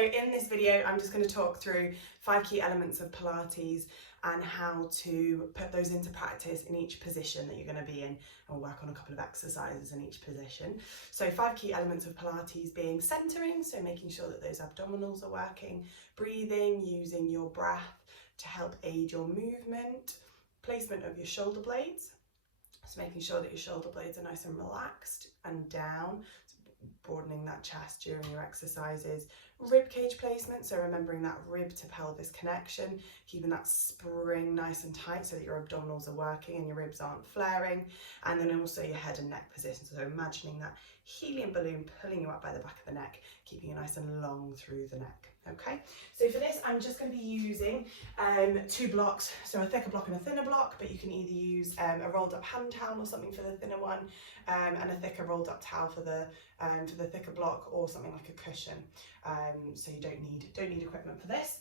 in this video, I'm just going to talk through 5 key elements of Pilates and how to put those into practice in each position that you're going to be in. And we'll work on a couple of exercises in each position. So 5 key elements of Pilates being centering, so making sure that those abdominals are working, breathing, using your breath to help aid your movement, placement of your shoulder blades, so making sure that your shoulder blades are nice and relaxed and down, broadening that chest during your exercises, rib cage placement, so remembering that rib to pelvis connection, keeping that spring nice and tight so that your abdominals are working and your ribs aren't flaring, and then also your head and neck position, so imagining that helium balloon pulling you up by the back of the neck, keeping you nice and long through the neck. Okay, so for this I'm just going to be using 2 blocks, so a thicker block and a thinner block, but you can either use a rolled up hand towel or something for the thinner one, and a thicker rolled up towel for the thicker block, or something like a cushion, so you don't need equipment for this.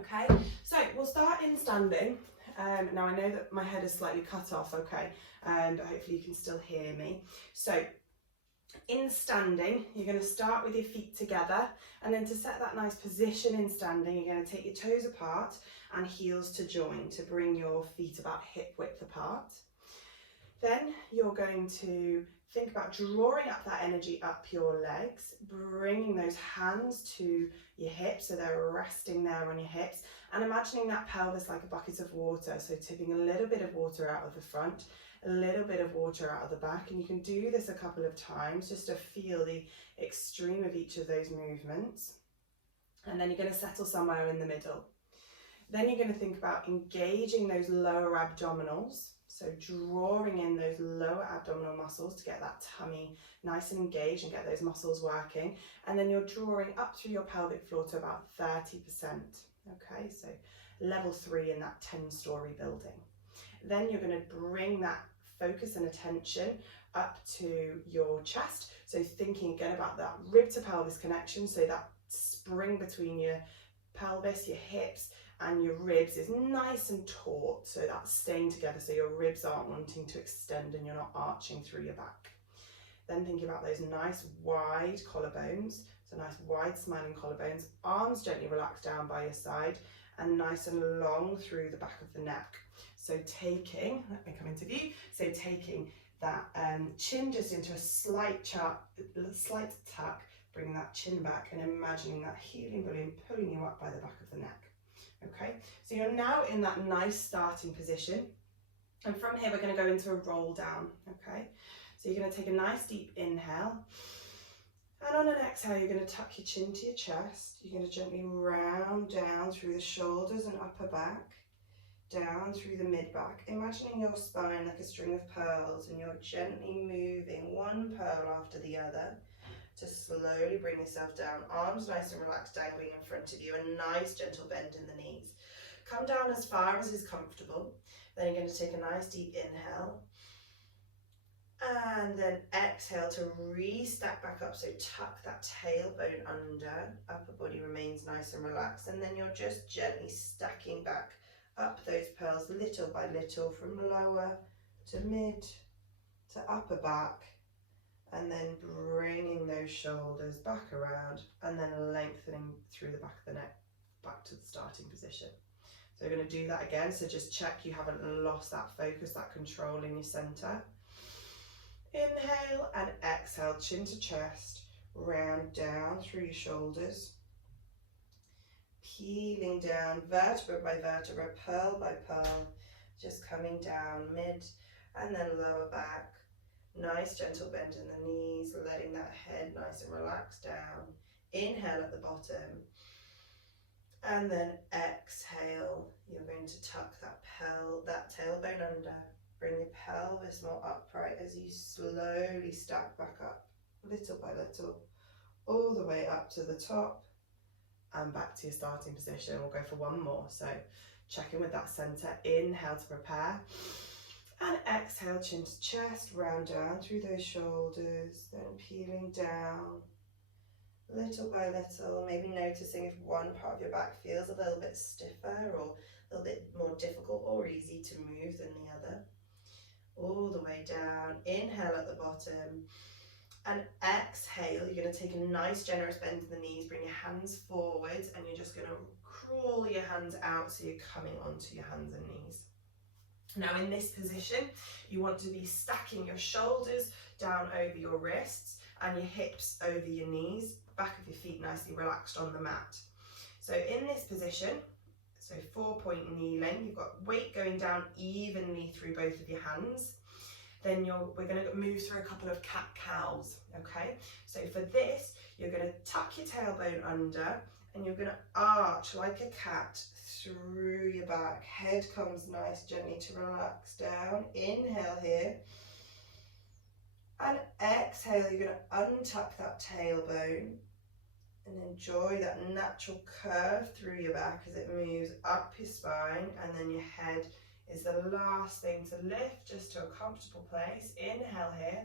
Okay, so we'll start in standing. Now I know that my head is slightly cut off, okay, but hopefully you can still hear me. So in standing, you're going to start with your feet together, and then to set that nice position in standing, you're going to take your toes apart and heels to join to bring your feet about hip width apart. Then you're going to think about drawing up that energy up your legs, bringing those hands to your hips so they're resting there on your hips, and imagining that pelvis like a bucket of water, so tipping a little bit of water out of the front, a little bit of water out of the back, and you can do this a couple of times just to feel the extreme of each of those movements. And then you're going to settle somewhere in the middle. Then you're going to think about engaging those lower abdominals, so drawing in those lower abdominal muscles to get that tummy nice and engaged and get those muscles working. And then you're drawing up through your pelvic floor to about 30%. Okay, so level 3 in that 10-story building. Then you're going to bring that focus and attention up to your chest. So thinking again about that rib to pelvis connection, so that spring between your pelvis, your hips and your ribs is nice and taut, so that's staying together, so your ribs aren't wanting to extend and you're not arching through your back. Then thinking about those nice wide collarbones, so nice wide smiling collarbones, arms gently relaxed down by your side and nice and long through the back of the neck. So taking, let me come into view, so taking that chin just into a slight tuck, bringing that chin back and imagining that helium balloon pulling you up by the back of the neck. Okay, so you're now in that nice starting position, and from here we're going to go into a roll down. Okay, so you're going to take a nice deep inhale, and on an exhale you're going to tuck your chin to your chest. You're going to gently round down through the shoulders and upper back, down through the mid back, imagining your spine like a string of pearls, and you're gently moving one pearl after the other to slowly bring yourself down, arms nice and relaxed, dangling in front of you, a nice gentle bend in the knees. Come down as far as is comfortable. Then you're going to take a nice deep inhale, and then exhale to re-stack back up, so tuck that tailbone under, upper body remains nice and relaxed, and then you're just gently stacking back up those pearls little by little, from lower to mid to upper back, and then bringing those shoulders back around and then lengthening through the back of the neck back to the starting position. So we're going to do that again, so just check you haven't lost that focus, that control in your center. Inhale and exhale, chin to chest, round down through your shoulders, peeling down vertebra by vertebra, pearl by pearl, just coming down mid and then lower back. Nice gentle bend in the knees, letting that head nice and relaxed down. Inhale at the bottom, and then exhale. You're going to tuck that tailbone under. Bring your pelvis more upright as you slowly stack back up, little by little, all the way up to the top and back to your starting position. We'll go for one more. So check in with that center. Inhale to prepare. And exhale, chin to chest, round down through those shoulders, then peeling down little by little, maybe noticing if one part of your back feels a little bit stiffer or a little bit more difficult or easy to move than the other. All the way down, inhale at the bottom, and exhale, you're going to take a nice generous bend in the knees, bring your hands forward, and you're just going to crawl your hands out so you're coming onto your hands and knees. Now in this position, you want to be stacking your shoulders down over your wrists and your hips over your knees, back of your feet nicely relaxed on the mat. So in this position, so 4-point kneeling, you've got weight going down evenly through both of your hands. Then we're going to move through a couple of cat-cows, okay? So for this, you're going to tuck your tailbone under and you're going to arch like a cat through your back. Head comes nice, gently to relax down. Inhale here. And exhale, you're going to untuck that tailbone and enjoy that natural curve through your back as it moves up your spine, and then your head is the last thing to lift just to a comfortable place. Inhale here.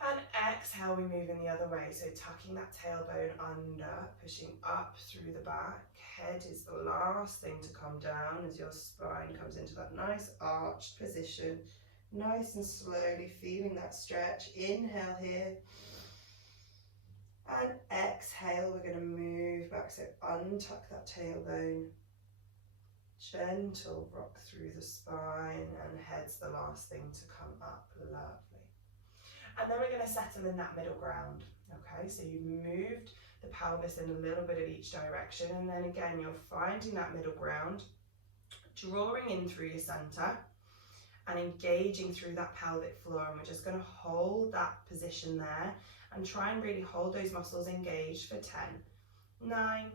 And exhale, we move in the other way. So tucking that tailbone under, pushing up through the back. Head is the last thing to come down as your spine comes into that nice arched position. Nice and slowly feeling that stretch. Inhale here. And exhale, we're going to move back. So untuck that tailbone. Gentle rock through the spine, and head's the last thing to come up. Lovely. And then we're going to settle in that middle ground. Okay, so you've moved the pelvis in a little bit of each direction, and then again you're finding that middle ground, drawing in through your center and engaging through that pelvic floor. And we're just going to hold that position there and try and really hold those muscles engaged for 10, 9,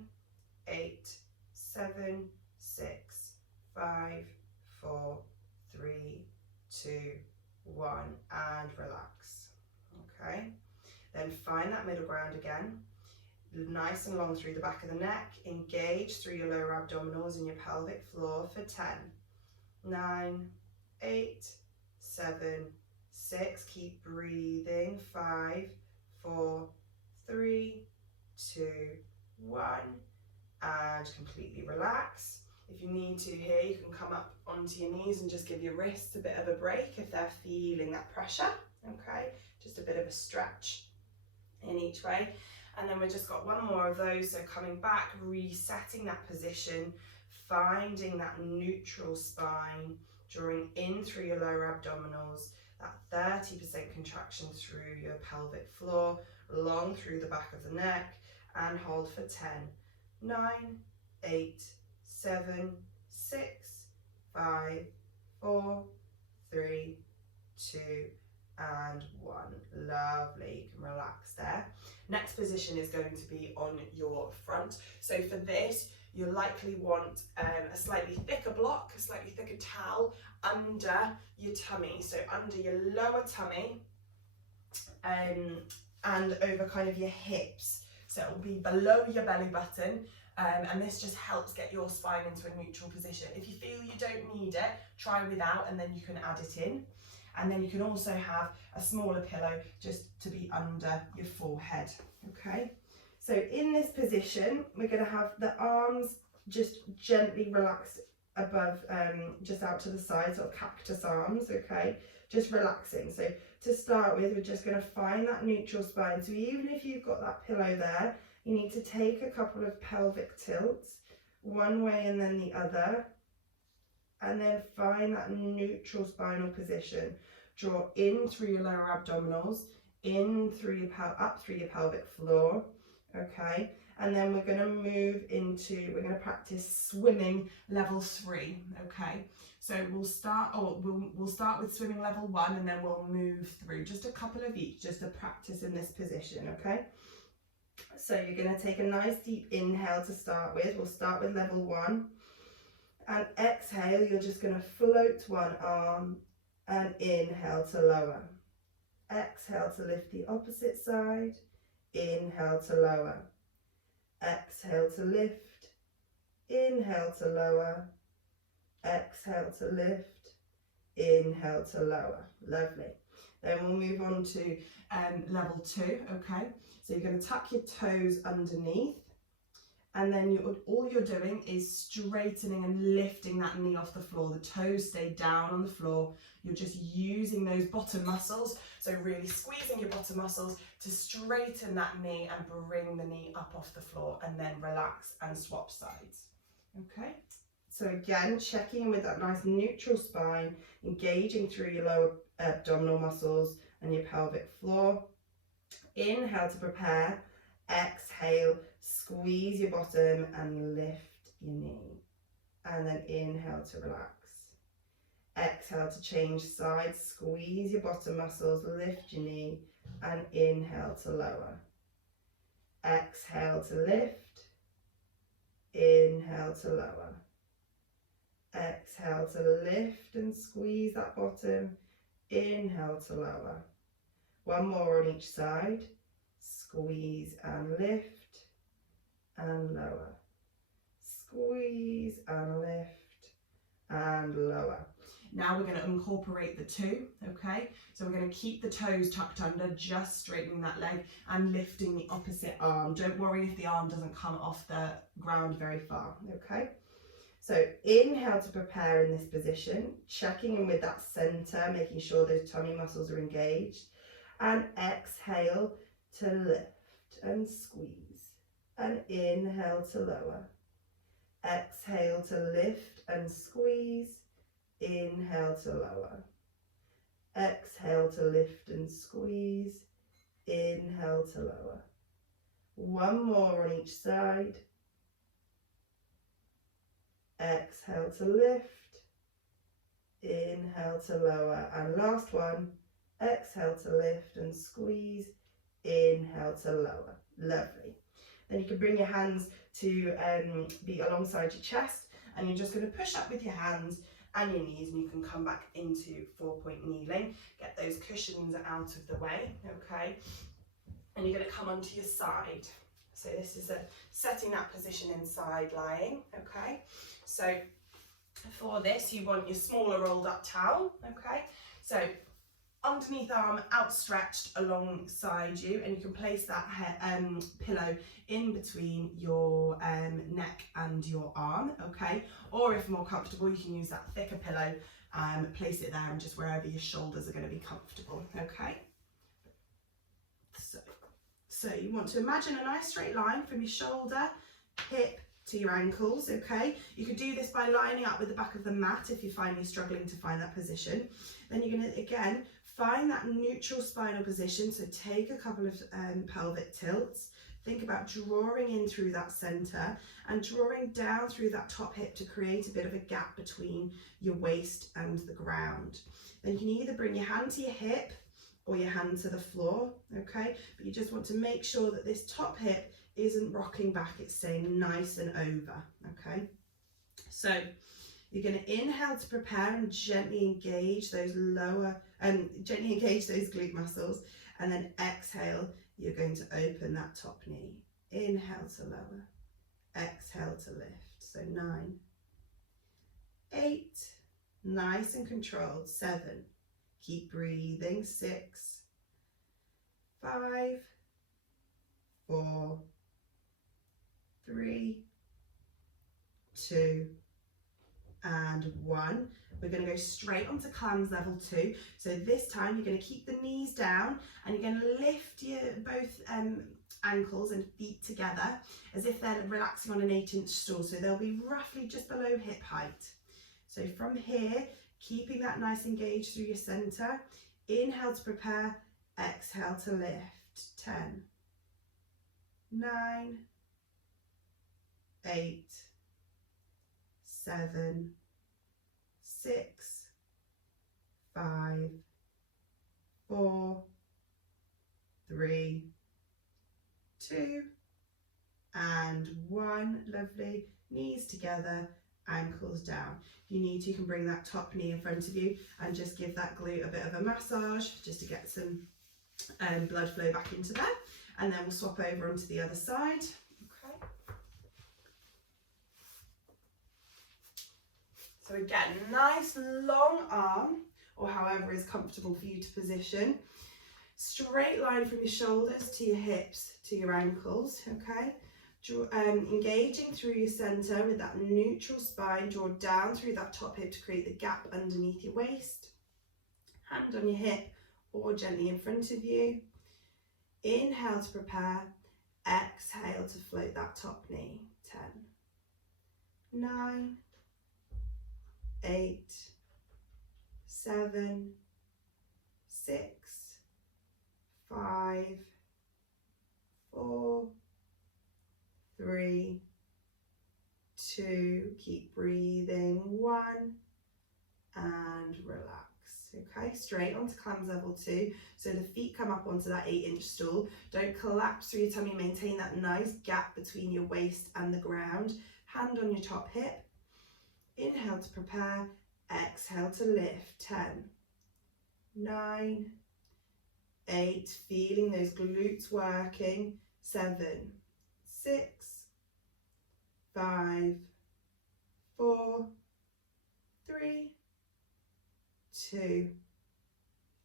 8, 7, 6, 5, 4, 3, 2, 1, and relax. Okay, then find that middle ground again, nice and long through the back of the neck, engage through your lower abdominals and your pelvic floor for 10, 9, 8, 7, 6, keep breathing, 5, 4, 3, 2, 1, and completely relax. If you need to here, you can come up onto your knees and just give your wrists a bit of a break if they're feeling that pressure, okay? Just a bit of a stretch in each way. And then we've just got one more of those, so coming back, resetting that position, finding that neutral spine, drawing in through your lower abdominals, that 30% contraction through your pelvic floor, long through the back of the neck, and hold for 10, 9, 8, 7, 6, 5, 4, 3, 2, and 1. Lovely, you can relax there. Next position is going to be on your front. So for this, you'll likely want a slightly thicker block, a slightly thicker towel under your tummy. So under your lower tummy and over kind of your hips. So it will be below your belly button. And this just helps get your spine into a neutral position. If you feel you don't need it, try without, and then you can add it in. And then you can also have a smaller pillow just to be under your forehead, okay? So in this position, we're going to have the arms just gently relaxed above, just out to the side, sort of cactus arms, okay? Just relaxing. So to start with, we're just going to find that neutral spine. So even if you've got that pillow there, you need to take a couple of pelvic tilts, one way and then the other, and then find that neutral spinal position. Draw in through your lower abdominals, in through your up through your pelvic floor, okay? And then we're going to move into, we're going to practice swimming level 3, okay? So we'll start with swimming level 1, and then we'll move through just a couple of each, just to practice in this position, okay? So you're going to take a nice deep inhale to start with. We'll start with level 1. And exhale, you're just going to float one arm and inhale to lower. Exhale to lift the opposite side. Inhale to lower. Exhale to lift. Inhale to lower. Exhale to lift. Inhale to lower. Lovely. Then we'll move on to level 2, okay? So you're going to tuck your toes underneath And then all you're doing is straightening and lifting that knee off the floor. The toes stay down on the floor. You're just using those bottom muscles, so really squeezing your bottom muscles to straighten that knee and bring the knee up off the floor, and then relax and swap sides. Okay, so again, checking in with that nice neutral spine, engaging through your lower abdominal muscles and your pelvic floor. Inhale to prepare, exhale, squeeze your bottom and lift your knee, and then inhale to relax. Exhale to change sides, squeeze your bottom muscles, lift your knee, and inhale to lower. Exhale to lift, inhale to lower. Exhale to lift and squeeze that bottom, inhale to lower. One more on each side, squeeze and lift and lower. Squeeze and lift and lower. Now we're going to incorporate the two, okay? So we're going to keep the toes tucked under, just straightening that leg and lifting the opposite arm. Don't worry if the arm doesn't come off the ground very far, okay? So inhale to prepare in this position, checking in with that center, making sure those tummy muscles are engaged. And exhale to lift and squeeze. And inhale to lower. Exhale to lift and squeeze. Inhale to lower. Exhale to lift and squeeze. Inhale to lower. One more on each side. Exhale to lift. Inhale to lower. And last one. Exhale to lift and squeeze. Inhale to lower. Lovely. Then you can bring your hands to be alongside your chest, and you're just going to push up with your hands and your knees, and you can come back into 4-point kneeling. Get those cushions out of the way, okay? And you're going to come onto your side. So this is setting that position inside lying, okay? So for this, you want your smaller rolled up towel, okay? So underneath arm outstretched alongside you, and you can place that pillow in between your neck and your arm, okay? Or if more comfortable, you can use that thicker pillow, place it there and just wherever your shoulders are going to be comfortable, okay? So you want to imagine a nice straight line from your shoulder, hip to your ankles, okay? You could do this by lining up with the back of the mat if you find you're struggling to find that position. Then you're going to, again, find that neutral spinal position, so take a couple of pelvic tilts. Think about drawing in through that centre and drawing down through that top hip to create a bit of a gap between your waist and the ground. Then you can either bring your hand to your hip or your hand to the floor, okay? But you just want to make sure that this top hip isn't rocking back, it's staying nice and over, okay? So you're going to inhale to prepare and gently engage those gently engage those glute muscles, and then exhale, you're going to open that top knee. Inhale to lower, exhale to lift. So 9, 8, nice and controlled. 7, keep breathing. 6, 5, 4, 3, 2, and 1. We're going to go straight onto clams level 2. So this time you're going to keep the knees down and you're going to lift your both ankles and feet together as if they're relaxing on an 8-inch stool. So they'll be roughly just below hip height. So from here, keeping that nice engaged through your center. Inhale to prepare, exhale to lift. 10, 9, 8, 7, 6, 5, 4, 3, 2, and 1. Lovely. Knees together, ankles down. If you need to, you can bring that top knee in front of you and just give that glute a bit of a massage just to get some blood flow back into there. And then we'll swap over onto the other side. Okay. So again, nice long arm, or however is comfortable for you to position. Straight line from your shoulders to your hips to your ankles, okay? Engaging through your center with that neutral spine, draw down through that top hip to create the gap underneath your waist. Hand on your hip or gently in front of you. Inhale to prepare, exhale to float that top knee. 10, 9, 8, 7, 6, 5, 4, 3, 2, keep breathing, 1, and relax. Okay, straight onto clam's level 2. So the feet come up onto that 8-inch stool. Don't collapse through your tummy, maintain that nice gap between your waist and the ground. Hand on your top hip. Inhale to prepare, exhale to lift. 10, 9, 8, feeling those glutes working. 7, 6, 5, 4, 3, 2,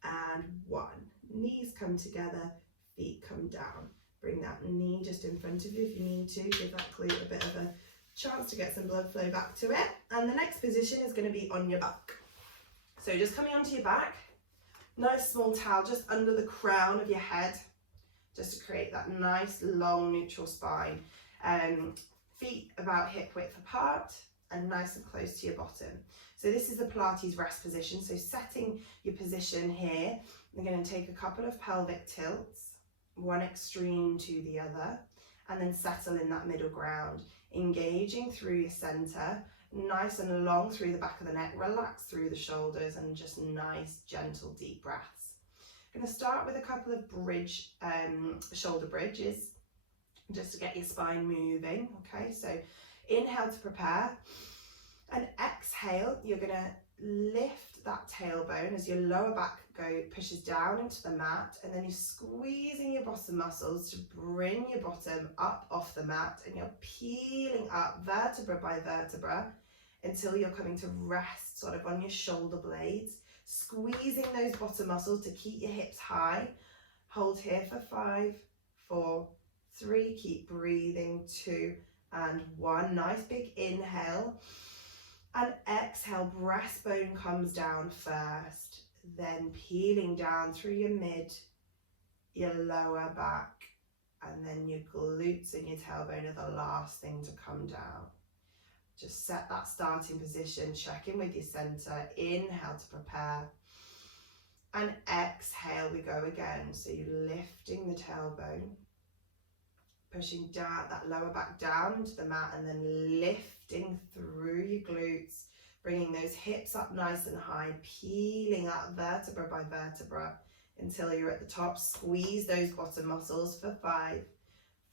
and 1. Knees come together, feet come down. Bring that knee just in front of you if you need to. Give that glute a bit of a chance to get some blood flow back to it. And the next position is going to be on your back. So just coming onto your back, nice small towel just under the crown of your head, just to create that nice long neutral spine. Feet about hip width apart and nice and close to your bottom. So this is the Pilates rest position. So setting your position here, we're going to take a couple of pelvic tilts, one extreme to the other, and then settle in that middle ground, engaging through your center, nice and long through the back of the neck, relax through the shoulders, and just nice, gentle, deep breaths. I'm going to start with a couple of shoulder bridges, just to get your spine moving. Okay, so inhale to prepare, and exhale, you're going to lift that tailbone as your lower back pushes down into the mat, and then you're squeezing your bottom muscles to bring your bottom up off the mat, and you're peeling up vertebra by vertebra until you're coming to rest sort of on your shoulder blades, squeezing those bottom muscles to keep your hips high. Hold here for 5, 4, 3, keep breathing, 2 and 1. Nice big inhale, and exhale, breastbone comes down first, then peeling down through your mid, your lower back, and then your glutes and your tailbone are the last thing to come down. Just set that starting position, check in with your center, inhale to prepare, and exhale, we go again. So you're lifting the tailbone, pushing down that lower back down into the mat, and then lifting through your glutes, bringing those hips up nice and high, peeling up vertebra by vertebra until you're at the top. Squeeze those bottom muscles for 5,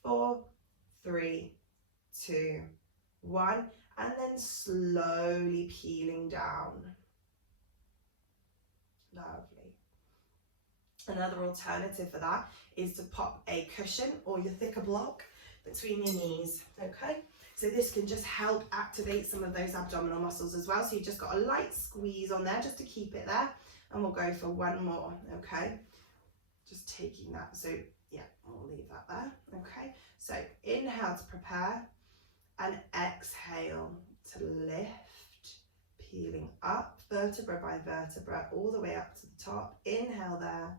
4, 3, 2, 1, and then slowly peeling down. Lovely. Another alternative for that is to pop a cushion or your thicker block between your knees, okay? So this can just help activate some of those abdominal muscles as well. So you just got a light squeeze on there just to keep it there, and we'll go for one more, okay? Just taking that, so yeah, we'll leave that there, okay? So inhale to prepare, and exhale to lift, peeling up vertebra by vertebra all the way up to the top. Inhale there,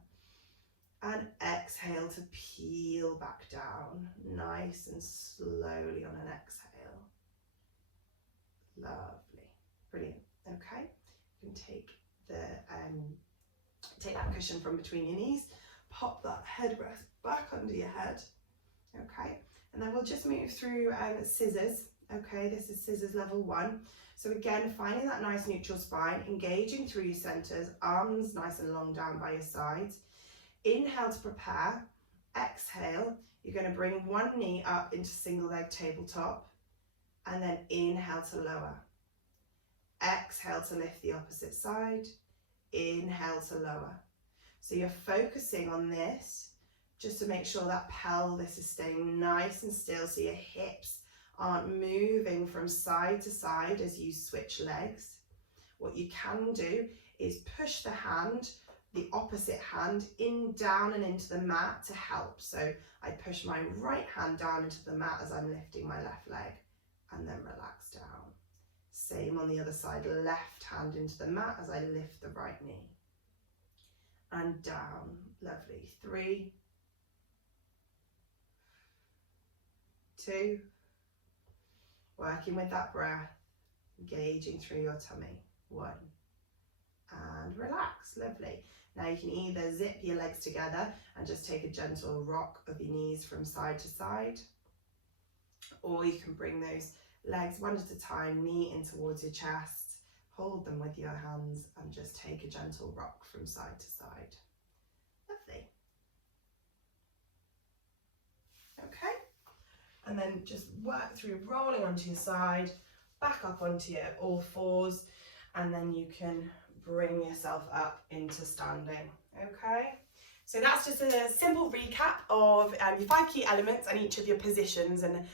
and exhale to peel back down, nice and slowly on an exhale. Lovely, brilliant. Okay, you can take that cushion from between your knees, pop that headrest back under your head. Okay, and then we'll just move through scissors. Okay, this is scissors level 1. So again, finding that nice neutral spine, engaging through your centers, arms nice and long down by your sides. Inhale to prepare, exhale, you're going to bring one knee up into single leg tabletop, and then inhale to lower. Exhale to lift the opposite side, inhale to lower. So you're focusing on this just to make sure that pelvis is staying nice and still, so your hips aren't moving from side to side as you switch legs. What you can do is push the hand the opposite hand in, down and into the mat to help. So I push my right hand down into the mat as I'm lifting my left leg and then relax down. Same on the other side, left hand into the mat as I lift the right knee. And down, lovely. 3, 2, working with that breath, engaging through your tummy. 1, and relax, lovely. Now you can either zip your legs together and just take a gentle rock of your knees from side to side, or you can bring those legs one at a time, knee in towards your chest, hold them with your hands and just take a gentle rock from side to side. Lovely. Okay, and then just work through rolling onto your side, back up onto your all fours, and then you can bring yourself up into standing. Okay, so that's just a simple recap of your 5 key elements and each of your positions, and